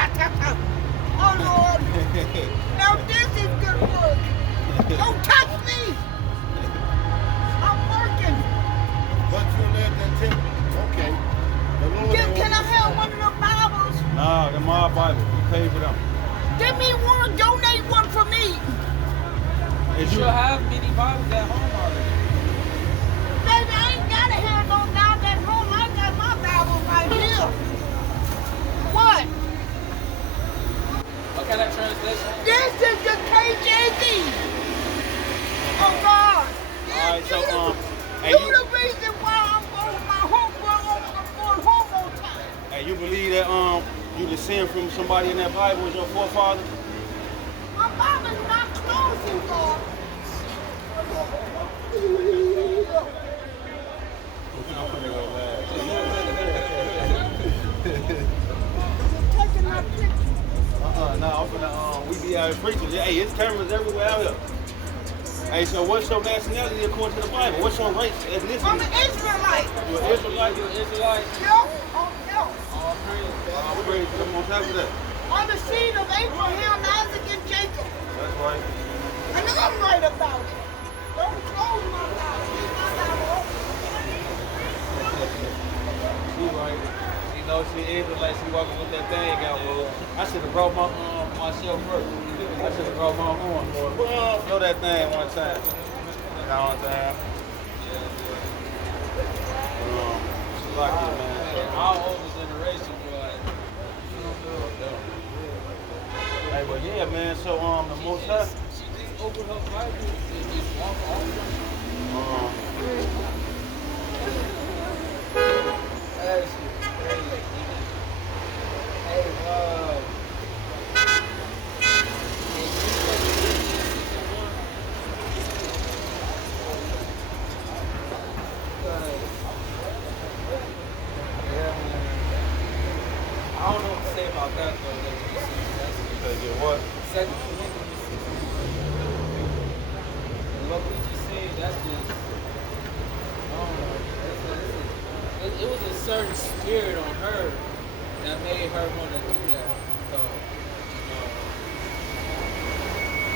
Oh Lord. Now this is good work. Don't touch me. I'm working. But you let that tip. Okay. Can I have one of the Bibles? Nah, they're my Bible. You pay for them. Give me one. Donate one for me. You should have many Bibles at home already. Baby, I ain't gotta have no Bible at home. I got my Bible right here. What? What kind of translation? This is the KJV. Oh God. Alright, so You the reason why I'm going home on time. Hey, you believe that you descend from somebody in that Bible as your forefather? My Bible's not closing, Lord. Taking my picture. No, I'm finna, we be out here preaching. Hey, it's cameras everywhere out here. Hey, so what's your nationality according to the Bible? What's your race, ethnicity? I'm an Israelite. You an Israelite? You an Israelite? Yo, oh, yo. All praise to the Most High for that. I'm the seed of Abraham, Isaac, and Jacob. That's right. And I'm right about it. Don't close my mouth. Keep my mouth open. She right. You know, she Israelite. She walking with that thing out, bro. I should have brought myself first. I should have brought my horn, boy. Well, throw that thing one time. You know what I'm saying? She like it, man. Our older generation, boy. Hey, well, yeah, man. So, the Most High. She just opened her Bible and just walk off. That shit crazy. Hey, I don't know what to say about that though. What? Second Corinthians 6. And what we just said, that's just, I don't know. It was a certain spirit on her that made her want to do that. So,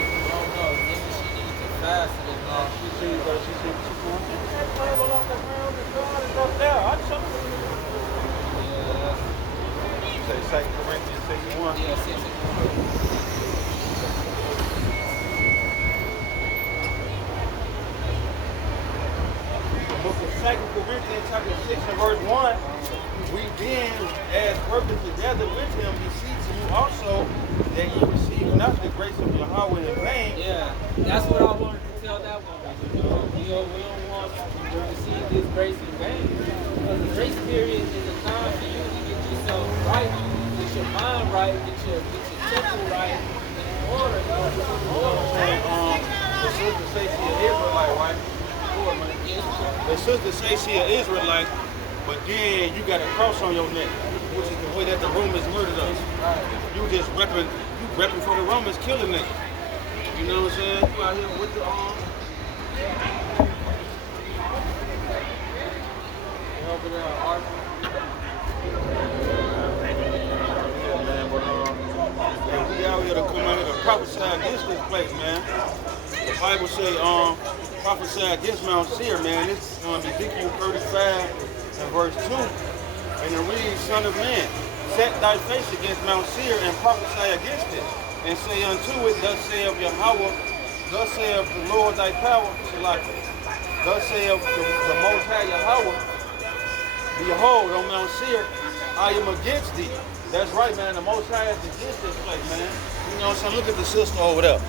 I don't know. Maybe she needs to fast it. She sees going, she that Bible off the ground and God is up there. I told her. Yeah. You say 2 Corinthians 6:1? Yeah, 6:1. Book of 2 Corinthians chapter 6 and verse 1, we then, as workers together with him, beseech you also that ye receive not the grace of Yahweh in vain. Yeah, that's what I wanted to tell that woman. We don't want to receive this grace in vain. Because the grace period is a time for you to get yourself right, get your mind right, get your temple right, in order. The sister say she an Israelite, right? The sister say she an Israelite, but then you got a cross on your neck, which is the way that the Romans murdered us. You just repping for the Romans killing niggas. You know what I'm saying? You out here with the Over there, Arthur. yeah, man, but yeah, we out here to come out here to prophesy against this place, man. The Bible say, prophesy against Mount Seir, man. This is Ezekiel 35 and verse 2. And it reads, Son of man, set thy face against Mount Seir and prophesy against it. And say unto it, thus saith Yahweh, thus saith the Lord thy power, thus saith the Most High Yahweh, behold, on Mount Seir, I am against thee. That's right, man. The Most High is against this place, man. You know what I'm saying? Look at the sister over there.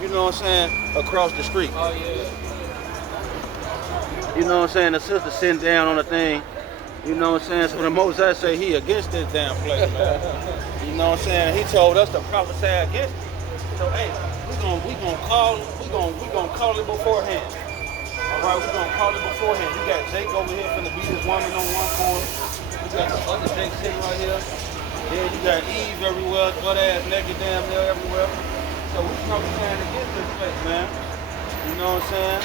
You know what I'm saying? Across the street. Oh, yeah. You know what I'm saying? The sister sitting down on the thing. You know what I'm saying? So the Most High say he against this damn place, man. You know what I'm saying? He told us to prophesy against it. So hey, we gonna call it beforehand. All right, we gonna call it beforehand. You got Jake over here finna beat his woman on one corner. You got the other Jake sitting right here. Then you got Eve everywhere, butt ass naked damn near everywhere. So we prophesying against this place, man. You know what I'm saying?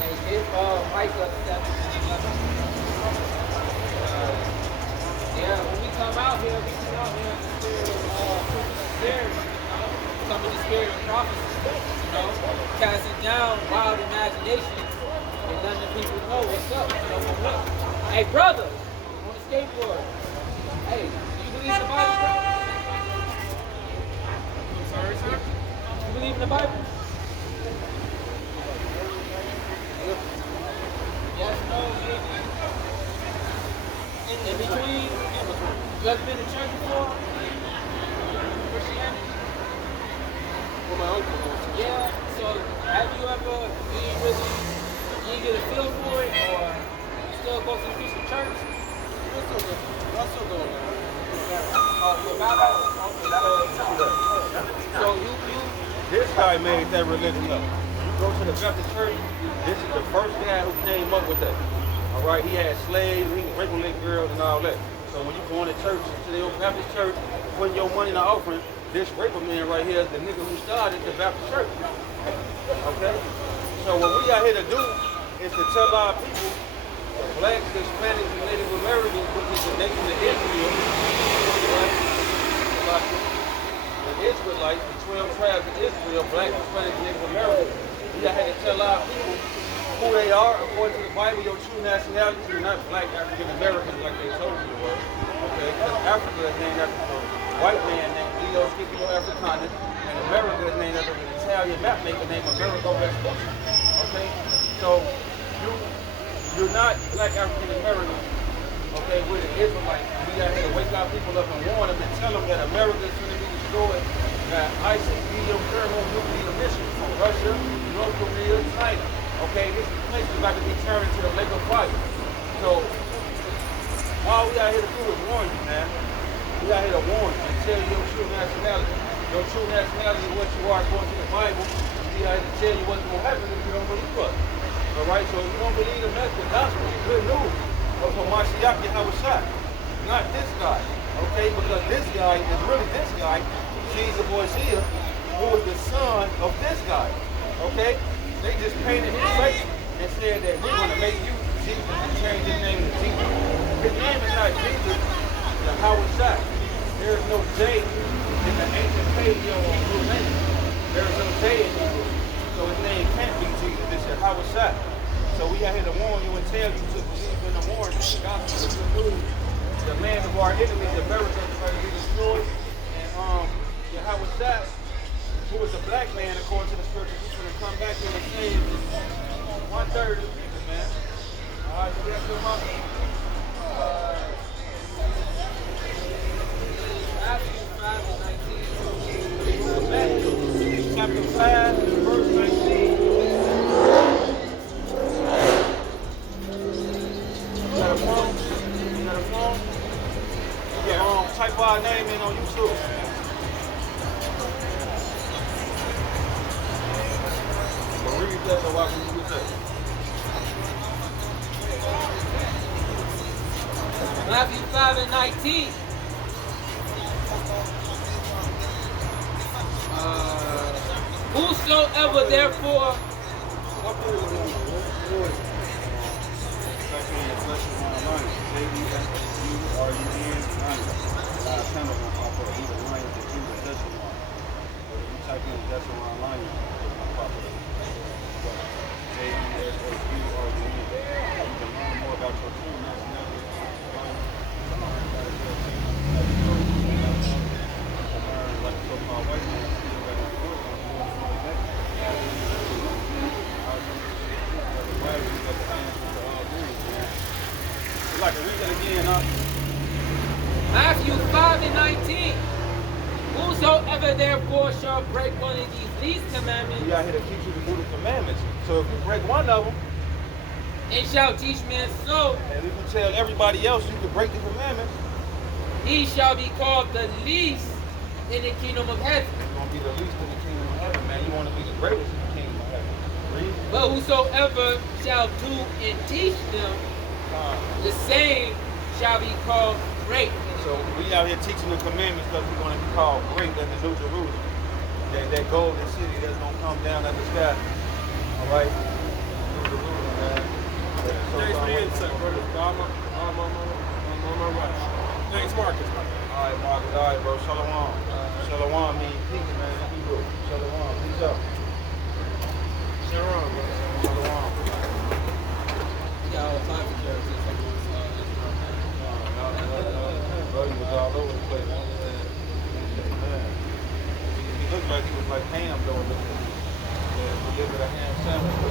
Hey, give Mike up that. Yeah, when we come out here, we can out spirit of prophecy, casting down wild imaginations and letting people know what's up. Hey, brother, on the skateboard. Hey, do you believe in the Bible, bro? I'm sorry, sir? You believe in the Bible? Yes, no, maybe. In between, you ever been to church before? Christianity? Well, my uncle was. Yeah, so have you ever, you didn't get a feel for it, or you still go to the Christian church? I still go there. Oh, you're so you, This guy made that religion up. You go to the Baptist church, this is the first guy who came up with that. All right, he had slaves, he was raping little girls and all that. So when you go into church, to the old Baptist church, putting your money in the offering, this raper man right here is the nigga who started the Baptist church. Okay? So what we out here to do is to tell our people, the blacks, Hispanics, and Native Americans, which is the nation of Israel, the Israelites, the 12 tribes of Israel, black, Hispanic, and Native Americans, we out here to tell our people who they are according to the Bible, your true nationality. You're not black African Americans like they told you were. Okay? Because Africa is named after a white man named Leo Scipio Africanus, and America is named after an Italian map maker named Amerigo Vespucci. Okay? So you're not black African Americans. Okay, we're the Israelites. We got here to wake our people up and warn them and tell them that America is going to be destroyed by ICBM thermonuclear missiles from Russia, North Korea, China. Okay, this place is about to be turned into a lake of fire. So all we out here to do is warn you, man. We out here to warn you and tell you your true nationality. Your true nationality is what you are according to the Bible. We out here to tell you what's going to happen if you don't believe us. All right, so if you don't believe them, that's the gospel. It's good news. But for Mashiach Yahushua, not this guy. Okay, because this guy is really this guy, Jesus Boyzia, who is the son of this guy. Okay? They just painted his face and said that we're going to make you Jesus and change his name to Jesus. His name is not Jesus, it's Yahushua. There is no J in the ancient paleo or blue name. There is no J in Hebrew. So his name can't be Jesus. It's Yahushua. So we out here to warn you and tell you to believe in the warning. The gospel is good news. The land of our enemies, America, is going to be destroyed. And Yahushua, who is a black man according to the scripture, he's going to come back here and save 1/3 of the people, man. All right, so that's come up. Matthew 5:19. Chapter 5, verse 19. You got a phone? You got a phone? Yeah, type our name in on YouTube. But read that so I can use that. Matthew 5:19. Whosoever therefore What period is it? Like a read it again, huh? Matthew 5:19. Whosoever therefore shall break one of these least commandments, We out here to teach you to do the commandments. So if you break one of them, and shall teach men so, and if you tell everybody else you can break the commandments, he shall be called the least in the kingdom of heaven. you're going to be the least in the kingdom of heaven, man. You want to be the greatest in the kingdom of heaven. Read. But whosoever shall do and teach them, the same shall be called great. So we out here teaching the commandments because we're going to be called great in the New Jerusalem. That golden city that's going to come down out the sky. All right? New Jerusalem, man. Thanks for the insight, brother. I'm on my watch. Thanks, Marcus. All right, Marcus. All right, bro. Shalom. Shalom means peace, man. In Hebrew. Shalom. Peace out. Sharon, bro. Shalom. We got all types of characters from this Bro, he was all over the place. Man. He looked like he was like ham though. Yeah, delivered a ham sandwich. You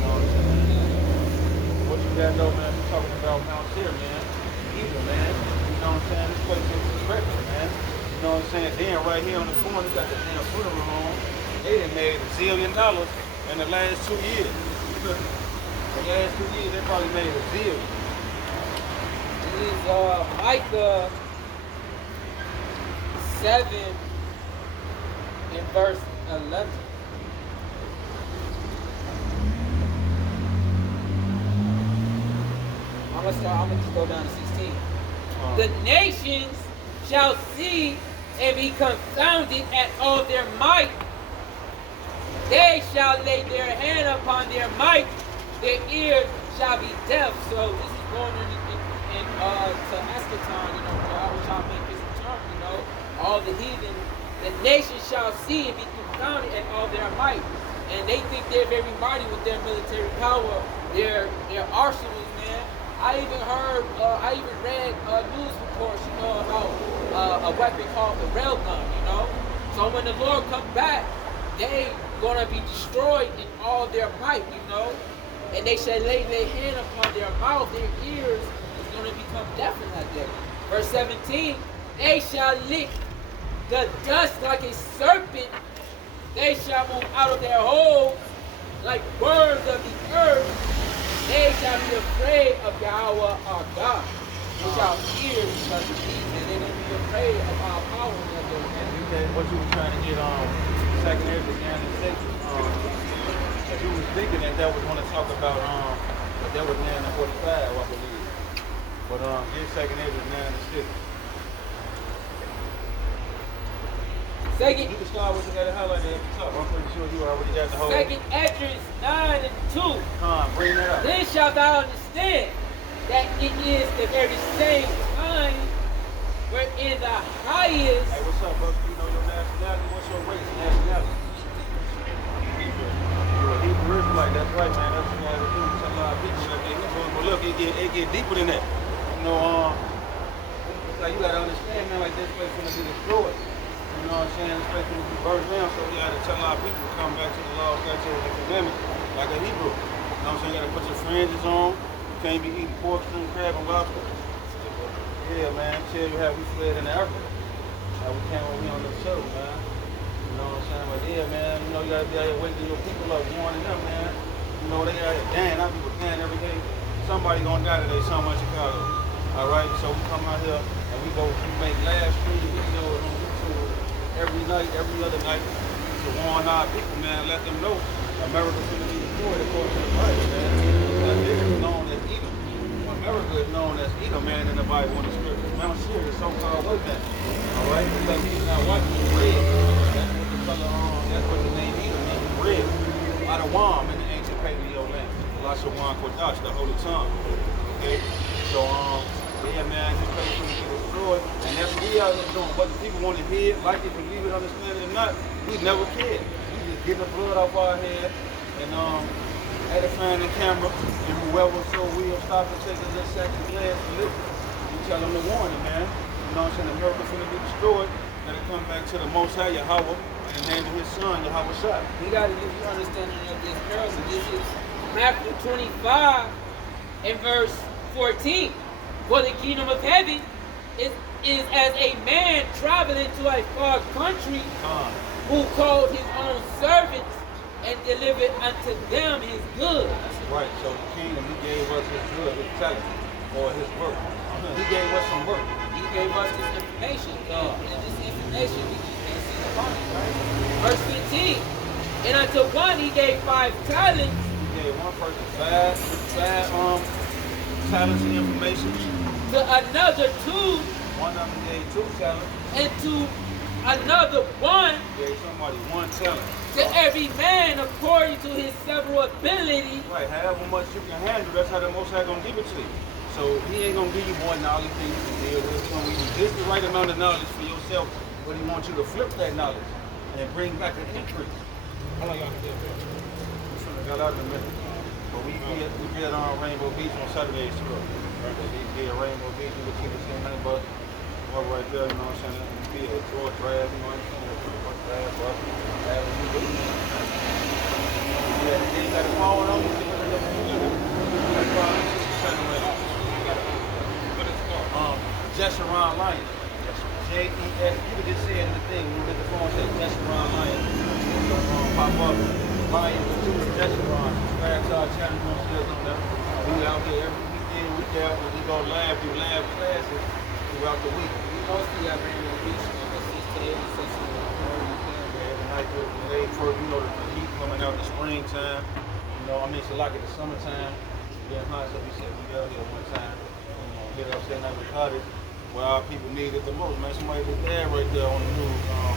know what I'm saying? What you got though, man? We're talking about Mount Seir, man. Evil, man. You know what I'm saying? This place is disrespectful, man. You know what I'm saying? Then right here on the corner, you got the damn funeral home. They done made $1 zillion in the last 2 years. The last 2 years, they probably made $1 zillion. It is Micah 7 in verse 11. I'm gonna just go down to 16. The nations shall see and be confounded at all their might. They shall lay their hand upon their might. Their ears shall be deaf. So this is going to eschaton, you know, which I'll make this term, you know. All the heathen, the nations shall see and be confounded at all their might. And they think they're very mighty with their military power, their arsenals, man. I even read news reports, you know, about a weapon called the railgun, you know. So when the Lord comes back, they gonna be destroyed in all their might, you know. And they shall lay their hand upon their mouth, their ears is gonna become deafened like that. Verse 17, they shall lick the dust like a serpent. They shall move out of their holes like birds of the earth. They shall be afraid of Yahweh our God. They shall fear because of these, and they're going to be afraid of our power. What you were trying to get on 2nd Ezra 9 and 6, if you was thinking that was going to talk about, that was 9 and 45, I believe. But get 2nd Ezra 9 and 6. Second, You can start with the highlight at the top. I'm pretty sure you already got the whole. Second Ezra 9 and 2. Bring that up. Then shalt thou understand that it is the very same time wherein the highest. Hey, what's up, brother? You know your nationality? What's your race and nationality? You're a Hebrew Israelite. That's right, man. That's what you gotta do. Tell a lot of people that they Hebrew. But look, it get deeper than that. You know, it's like you gotta understand, man. Like this place gonna be destroyed. You know what I'm saying? This place gonna be burned down. So we gotta tell a lot of people to come back to the law, statutes, and commandments like a Hebrew. You know what I'm saying? You gotta put your fringes on. You can't be eating pork, shrimp, crab, and lobster. Yeah, man. Tell you how we fled in Africa. How we came over here on the show, man. You know what I'm saying? But yeah, man, you know, you gotta be out here waking your people up, warning them, man. You know, they out here dying. Our people dying every day. Somebody gonna die today, somewhere in Chicago. All right? So we come out here and we make live stream videos on YouTube every night, every other night to warn our people, man, let them know America's gonna be destroyed according to the Bible, man. That is known as Edom. America is known as Edom, man, in the Bible and the scriptures. Mount Seir is so-called white man. All right? Because he's not white, he's red. That's what the color, that's what the name Edom means, red. Adawam in the ancient Paleo land. Lashawan Kodash, the holy tongue. Okay? So, yeah, man, this place is going to be destroyed. And that's what we out here doing. Whether people want to hear it, like it, believe it, understand it or not, we never cared. We just getting the blood off our head and edifying the camera, and whoever so will stop and take a little second glance and listen. You tell them to warn them, man. You know what I'm saying? America's going to be destroyed. Gotta come back to the Most High Yahweh and the name of his son, Yahweh Shai. We got to give you understanding of this parable. This is Matthew 25 and verse 14. For the kingdom of heaven is as a man traveling to a far country who called his own servants and delivered unto them his goods. Right, so the kingdom, he gave us his good, his talent, or his work. He gave us some work. He gave us this information. And this information we just can't see upon it, right? Verse 15. And unto one he gave 5 talents. He gave one person five talents and information. To another 2. One of them gave 2 talents. And to another 1. He gave somebody 1 talent. To every man according to his several ability. Right, however much you can handle, that's how the Most High gonna give it to you. So he ain't gonna give you more knowledge than you can deal with. He's gonna give you just the right amount of knowledge for yourself, but he wants you to flip that knowledge and bring back an increase. How long y'all been there? We got out in a minute. But we be at Rainbow Beach on Saturdays too. Right. We be at Rainbow Beach, we would keep the same nothing but walk right there, you know what I'm saying? We be at George Drive, you know what I'm saying? Drive, Avenue. Yeah, they got a phone on you. What is it called? Jeshurun Lion. Jes. You can just say it in the thing. When you get the phone, say Jeshurun Lion. It'll pop up. Lion with two Jeshurun. Subscribe to our channel. You don't see us on there. We out here every weekend. We out and we go live, do live classes throughout the week. We mostly at Rainbow Beach, 6 to 8, 6 to 8. Every night, you know, the heat coming out in the springtime. You know, I mean, it's a lot in the summertime. Getting hot, so we said we got here one time. You know, hit up that night with Cottage, where our people need it the most. Man, somebody was there right there on the news, on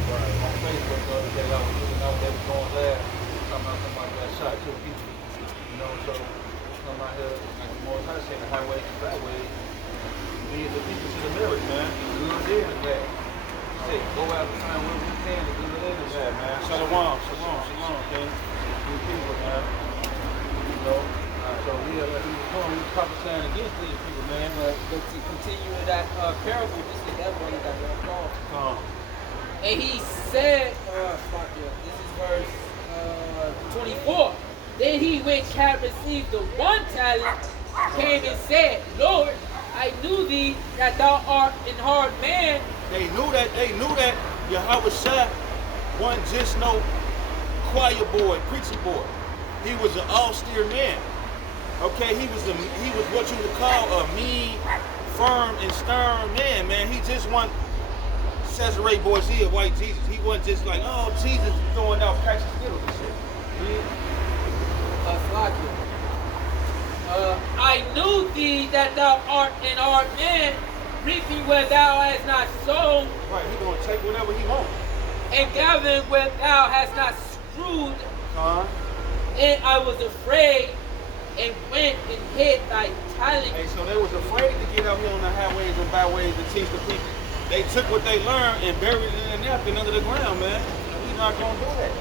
Facebook the other day. I was looking out, they was going live. Talking about somebody got shot, 2 people. You know, so come out here, like the most I say, the highways and byways. Lead the people to the marriage, man. Good and bad. Say, go out and find where we can to do it in that, man. Shalom, okay? Good people, man. You know, so we was prophesying against these people, man. But to continue with that parable, this is that one that we're called. And he said, this is verse 24. Then he which had received the 1 talent came and said, Lord, I knew thee that thou art an hard man. They knew that Yahweh Shai wasn't just no choir boy, preacher boy. He was an austere man. Okay, he was what you would call a mean, firm, and stern man. He just wasn't Cesare Borgia, white Jesus. He wasn't just like, oh, Jesus throwing out packs of skittles and shit. I knew thee that thou art an hard man, reaping where thou hast not sown. Right, he gonna take whatever he wants. And gathering where thou hast not strewed. And I was afraid and went and hid thy talent. Hey, so they was afraid to get out here on the highways and byways and teach the people. They took what they learned and buried it in a napkin under the ground, man. We not gonna do that.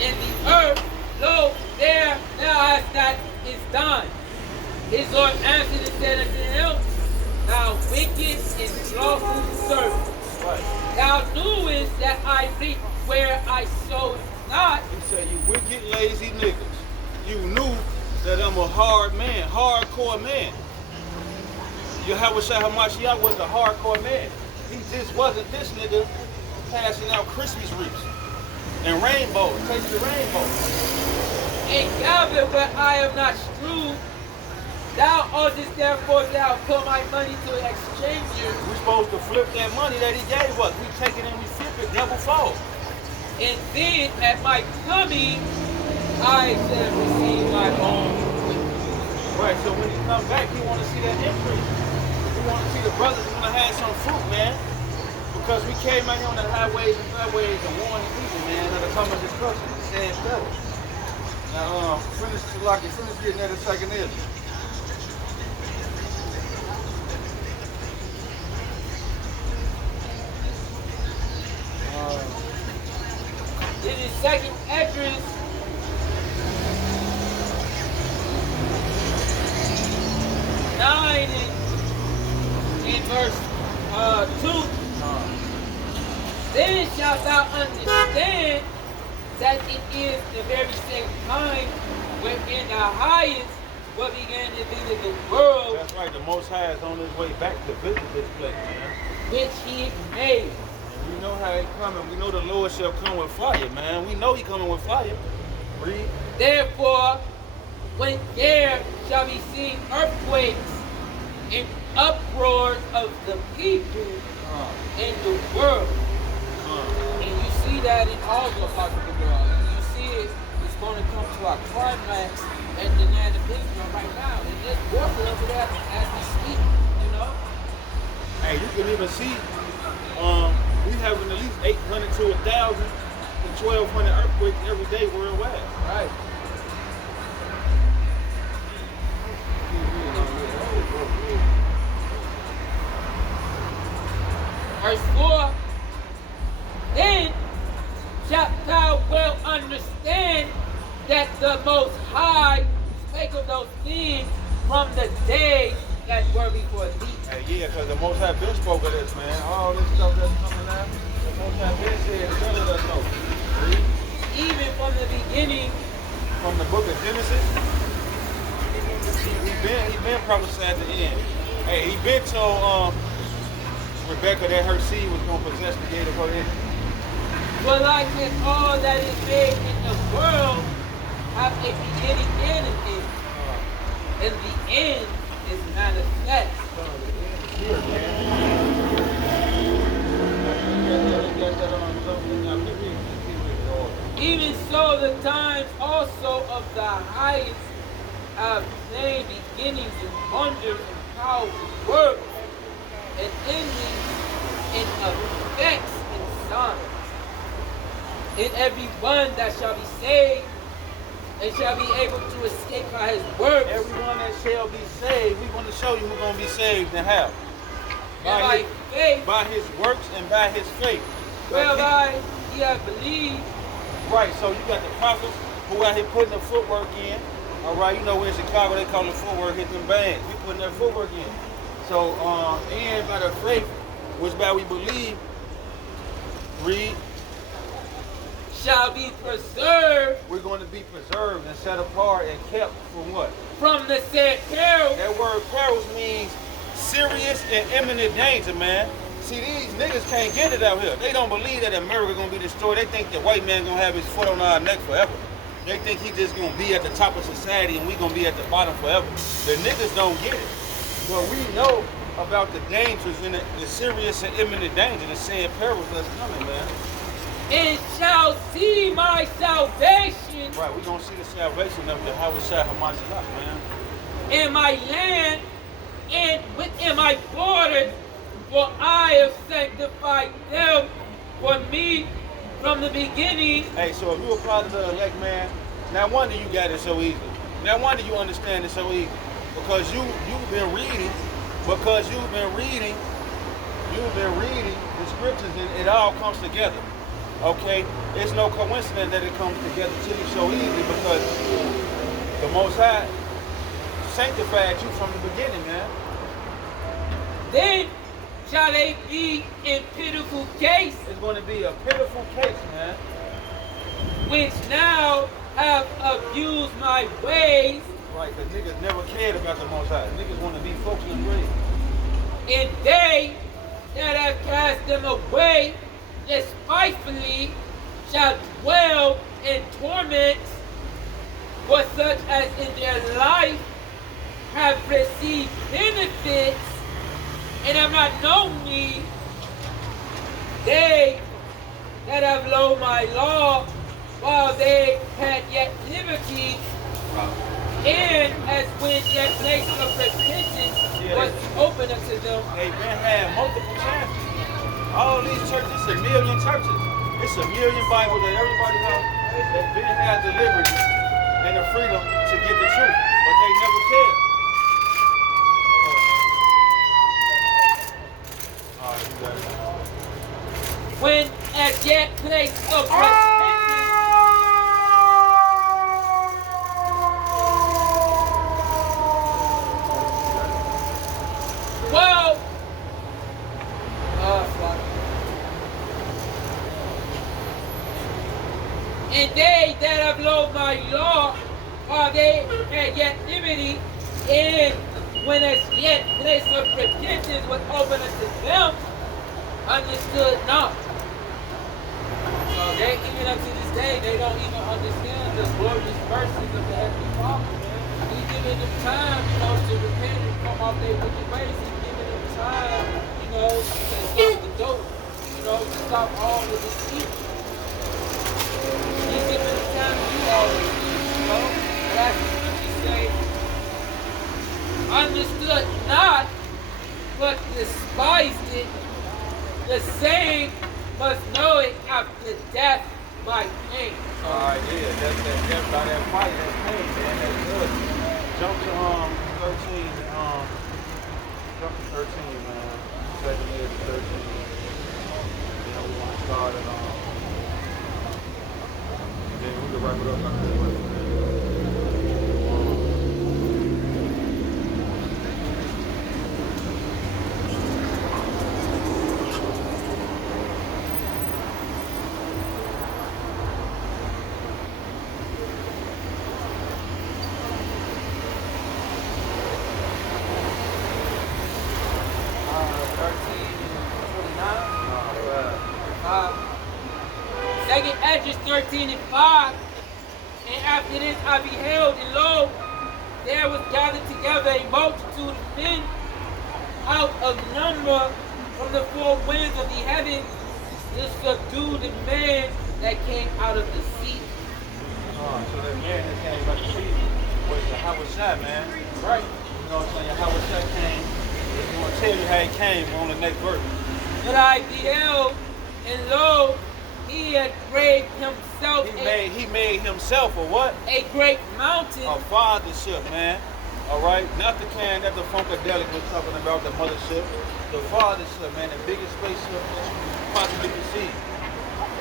In the earth, lo, there thou hast not is done. His Lord answered and said unto him, Thou wicked and slothful servant, Right. Thou knewest that I reap where I sowed not. He said, you wicked, lazy niggas. You knew that I'm a hard man, hardcore man. Yahweh Shai HaMashiach was a hardcore man. He just wasn't this nigga passing out Christmas wreaths and rainbows, taking the rainbow. And gather where I am not strewed. Thou oughtest therefore thou put my money to exchange you. We're supposed to flip that money that he gave us. We take it and we flip it double-fold. And then at my coming, I shall receive my own. Right, so when he come back, he want to see that increase. We want to see the brothers want to have some fruit, man. Because we came out here on the highways and byways and warning people, man, that are coming destruction. It's sad fellas. Now, finish getting that a second in. This is second Esdras 9 in verse 2. Then shalt thou understand that it is the very same time wherein the highest will begin to visit the world. That's right, the Most High is on his way back to visit this place, man. Which he made. And we know how he coming. We know the Lord shall come with fire, man. We know he coming with fire. Read. Therefore, when there shall be seen earthquakes and uproars of the people in the world. And you see that in all the parts of the world. You see it's going to come to a climax in the land of Israel right now. And there's warfare over there as we speak, you know. Hey, you can even see we having at least 800 to 1,000 to 1,200 earthquakes every day worldwide. Right. Verse 4. Then shalt thou well understand that the Most High spake of those things from the day that were before thee. Hey, yeah, because the Most High been spoke of this, man. All this stuff that's coming out, the Most High been said, none of us know. Read. Even from the beginning, From the book of Genesis, he been prophesied the end. Hey, he been told Rebecca that her seed was going to possess the gate of her enemy. for like as all that is made in the world have a beginning and an end, and the end is manifest. Here, Even so, the times also of the highest have plain beginnings and wonders and powerful works and endings and effects and signs. And every one that shall be saved and shall be able to escape by his works, Everyone that shall be saved, we want to show you who's going to be saved and how. and by faith, By his works and by his faith. whereby ye have believed. Right, so you got the prophets who out here putting the footwork in. All right, you know in Chicago they call it footwork, hit them bands. We putting that footwork in. So, and by the faith, which by we believe, read, Shall be preserved we're going to be preserved and set apart and kept from what? from the said peril. That word perils means serious and imminent danger, man. See, these niggas can't get it out here. They don't believe that America gonna be destroyed. They think the white man gonna have his foot on our neck forever. They think he just gonna be at the top of society and we gonna be at the bottom forever. The niggas don't get it. But we know about the dangers and the serious and imminent danger, the sad perils that's coming, man. And shall see my salvation Right, we gonna see the salvation of Yahweh Shai Hamashiach, man. in my land and within my borders, for I have sanctified them for me from the beginning. Hey, so if you a part of the elect, man, no wonder you got it so easy. No wonder you understand it so easy. Because you've been reading the scriptures and it all comes together. Okay? It's no coincidence that it comes together to you so easy because the Most High sanctified you from the beginning, man. Then shall they be in pitiful case, It's going to be a pitiful case, man. which now have abused my ways, Right, because niggas never cared about the Most High. Niggas want to be folks in the grave. and they that have cast them away despitefully shall dwell in torments, for such as in their life have received benefits and have not known me, they that have loathed my law while they had yet liberty, and as when their place of repentance was open unto them. They've been had multiple chances. All these churches, it's a million churches. It's a million Bibles that everybody knows. They've been had the liberty and the freedom to get the truth, but they never cared. All right, you got it. When as yet place of repentance well and they that have loathed my law while they had yet liberty, and when as yet place of repentance was open unto them, understood not. So they, even up to this day, they don't even understand the glorious mercies of the Heavenly Father, man. He's giving them time, to repent and come off their wicked ways. He's giving them time, to stop the dope, to stop all of the deceit. He's giving them time to do all of this, But as the scriptures say, understood not, but despised it, the same must know it after death by pain. All right, yeah, that's that by that fight, that pain, man, that's good. Jump to 13 and Chapter 13, man. Second year to 13. Then we want to start it on. Then we can wrap it up like this way. Second Esdras 13 and 5. And after this I beheld, and lo, there was gathered together a multitude of men out of number from the four winds of the heaven to subdue the man that came out of the sea. So that man that came out the sea was Yahawashi, man. Right? You know what I'm saying? Yahawashi came. He's going to tell you how he came on the next verse. But I beheld, and lo, he had graved himself He made himself a what? a great mountain. A fathership, man. All right? Not the kind that the Funkadelic was talking about, the mothership. The fathership, man. The biggest spaceship that you possibly can see.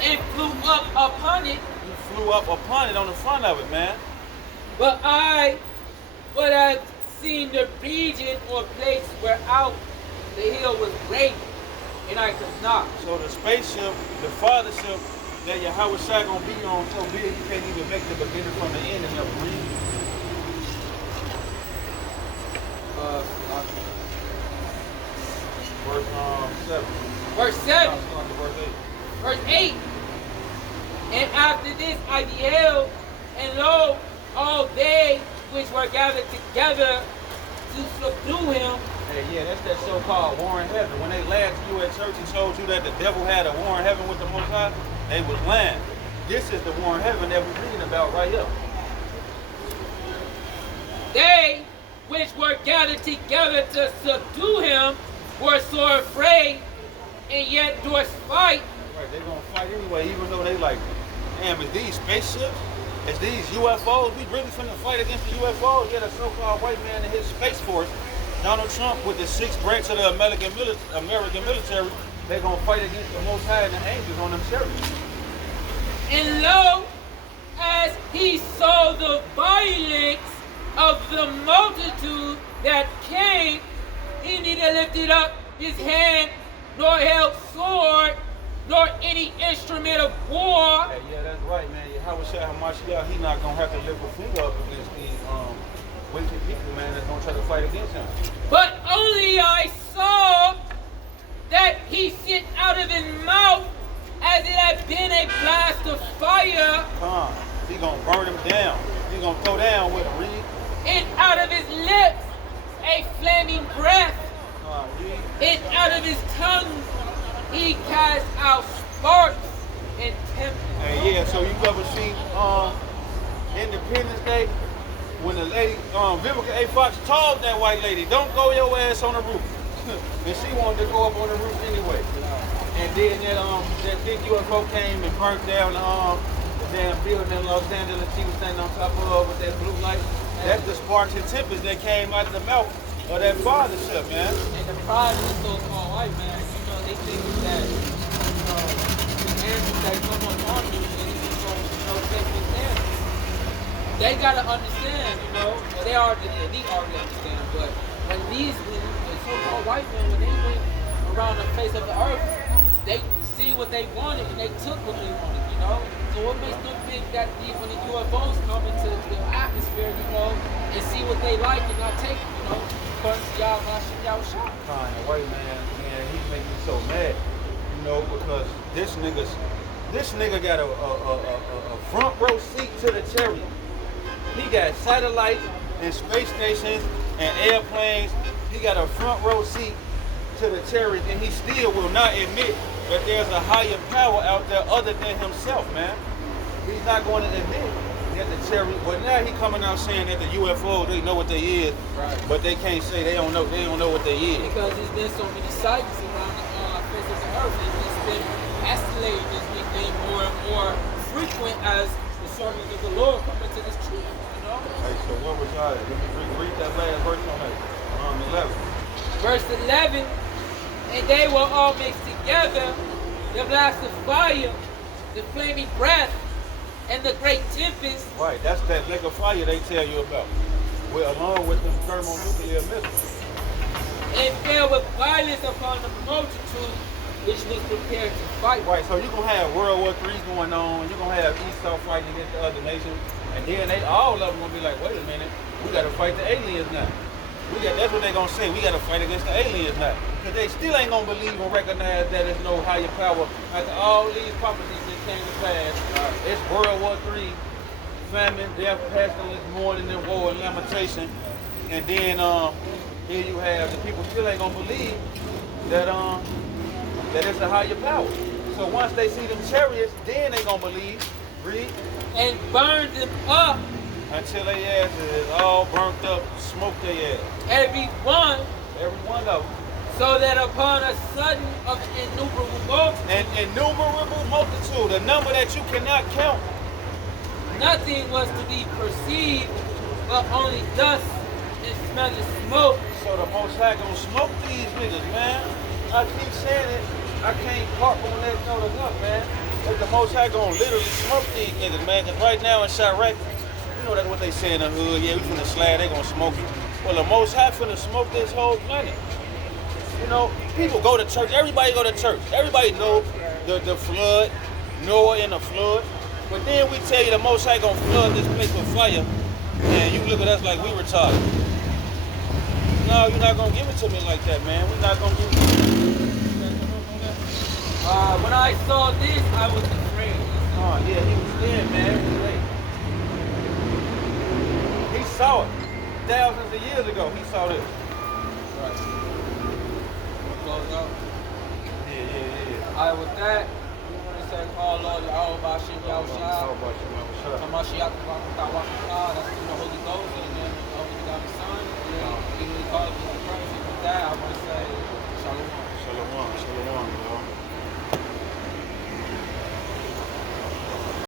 And flew up upon it. He flew up upon it on the front of it, man. But I would have seen the region or place whereout the hill was great, and I could not. So the spaceship, the fathership that Yahawashi gonna be on so big you can't even make the beginning from the end and read. Verse 7. Verse 7. Verse 8. Verse 8. And after this I beheld, and lo, all they which were gathered together to subdue him. Hey, yeah, that's that so-called war in heaven. When they laughed to you at church and told you that the devil had a war in heaven with the Most High, they was lying. This is the war in heaven that we're reading about right here. They which were gathered together to subdue him were sore afraid, and yet durst fight. Right, they're gonna fight anyway, even though they like, damn, is these spaceships? Is these UFOs? We really finna fight against the UFOs? Yeah, the so-called white man and his Space Force, Donald Trump with the 6th branch of the American military, they're gonna fight against the Most High and the angels on them chariots. And lo, as he saw the violence of the multitude that came, he neither lifted up his hand, nor held sword, nor any instrument of war. Yeah, that's right, man. Yahawashi HaMashiach, he not gonna have to lift a finger up against these wicked people, man, that's gonna try to fight against him. But only I saw that he sent out of his mouth as it had been a blast of fire. He gonna burn him down. He gonna throw down with him, read. And out of his lips a flaming breath. And out of his tongue he cast out sparks and tempest. Hey, yeah, so you ever seen Independence Day when the lady, Vivica A. Fox told that white lady, don't go your ass on the roof. And she wanted to go up on the roof anyway. And then that big UFO came and burnt down the damn building in Los Angeles she was standing on top of with that blue light. That's the sparks and tempest that came out of the mouth of that fathership, man. And the pride of the so-called white man, they think that, the answers that come upon you, and it's just going to take with them. They got to understand, well, they already understand, but when the so-called white men, when they went around the face of the earth, they see what they wanted and they took what they wanted, So what makes them think that when the UFOs come into the atmosphere, and see what they like and not take it, But y'all shot. Fine, the white man, he make me so mad, because this nigga got a front row seat to the chariot. He got satellites and space stations and airplanes. He got a front row seat to the chariot, and he still will not admit that there's a higher power out there other than himself, man. He's not going to admit that the chariot. But now he coming out saying that the UFO, they know what they is, right. But they can't say they don't know what they is. Because there's been so many sightings around the face of the earth, and it's been escalating, it's becoming more and more frequent as the servants of the Lord come into this truth. Hey, so what was y'all? Let me read that last verse on that. 11. Verse 11, and they were all mixed together, the blast of fire, the flaming breath, and the great tempest, Right, that's that lake of fire they tell you about. Along with them thermonuclear missiles. and fell with violence upon the multitude which was prepared to fight. Right, so you're going to have World War III going on, you're going to have Esau fighting against the other nations, and then all of them going to be like, wait a minute, we got to fight the aliens now. That's what they're going to say, we got to fight against the aliens now. Because they still ain't going to believe or recognize that there's no higher power. After all these prophecies that came to pass, it's World War III, famine, death, pestilence, mourning, and war, and lamentation. And then here you have the people still ain't going to believe that that it's a higher power. So once they see them chariots, then they gonna believe. Read. And burned them up, Until their asses is all burnt up, smoke their ass. every one, Every one of them. so that upon a sudden of innumerable multitude, An innumerable multitude, a number that you cannot count. nothing was to be perceived, but only dust and smelling smoke. So the Most High gonna smoke these niggas, man. I keep saying it. I can't harp on that note enough, man. But the Most High gonna literally smoke these niggas, man. Cause right now in Chirac, you know that's what they say in the hood. Yeah, we finna slide, they gonna smoke it. Well, the Most High finna smoke this whole planet. You know, people go to church. Everybody go to church. Everybody know the flood, Noah in the flood. But then we tell you the Most High gonna flood this place with fire, and you look at us like we retarded. No, you're not gonna give it to me like that, man. We're not gonna give it to you. When I saw this, I was afraid. Oh, yeah, he was scared, man. He saw it. Thousands of years ago, he saw this. Right. Close out. Yeah. All right, with that, we want to say, oh Lord, y'all about shit, y'all How shot. about you, man? Shut up. Come on, shit, y'all